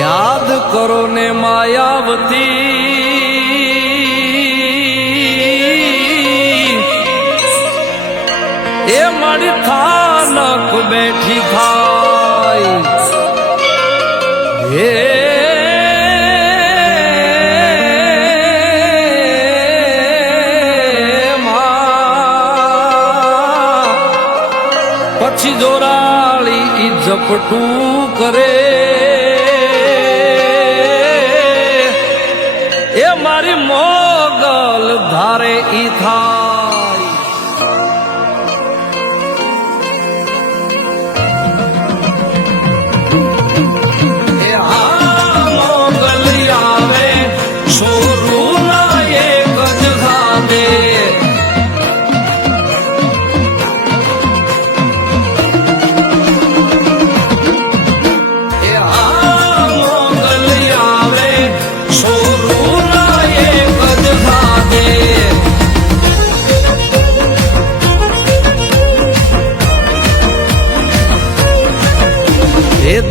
યાદ કરો ને માયાવતી એ મારી થાનક બેઠી થાય હે પછી જોરાળી ઈ ઝપટું કરે એ મારી મોગલ ધારે ઈ થાય એ હા મોગલ આવે છોરું ના એક જ ખાધે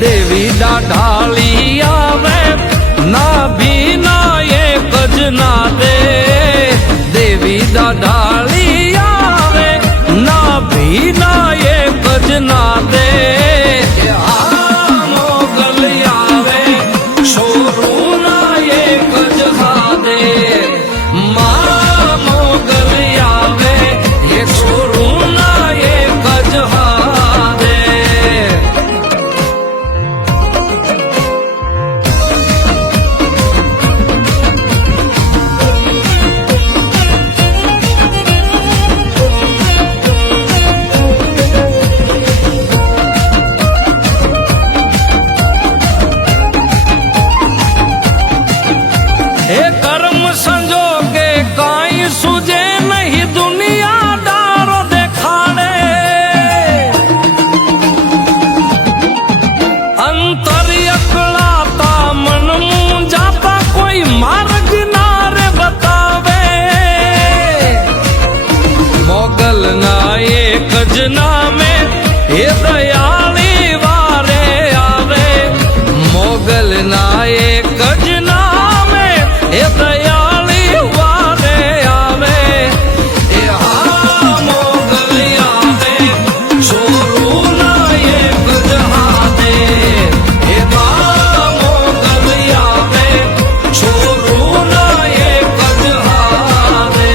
દેવી દાઢાળી આવે ના ભી ના એક જ ના દે દેવી દાઢાળી આવે ના ભી ના એક જ ના દે આ મોગલ આવે છોરું ના એક જ ખાધે મા મોગલ આવે એ છોરું ના એક જ ખાધે हे कर्म संजोगे काई सुझे नहीं दुनिया डारो देखाड़े अंतर अकड़ाता मन मुंह जाता कोई मार्ग नारे बतावे मोगल ना एक ज नामे हे दयाली वारे आवे मोगल ना एक ज એ દયાળી વારે આવે એ હા મોગલ આવે છોરું ના એક જ હાથે એ બા મોગલ આવે છોરું ના એક જ હાથે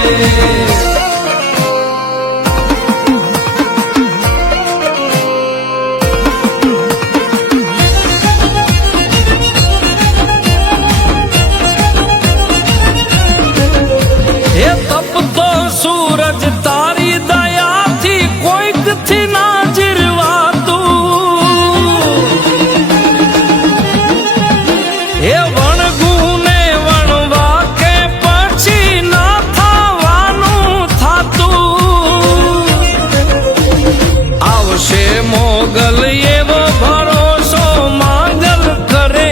એ તપતો સૂરજ તારી દયાથી કોઈક થી ના જીરવાતું એ વણગુને વણવા કે પછી ના થવાનું થાતું આવશે મોગલ એવો ભરોસો માંગલ કરે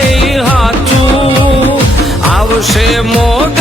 હાચું આવશે મોગલ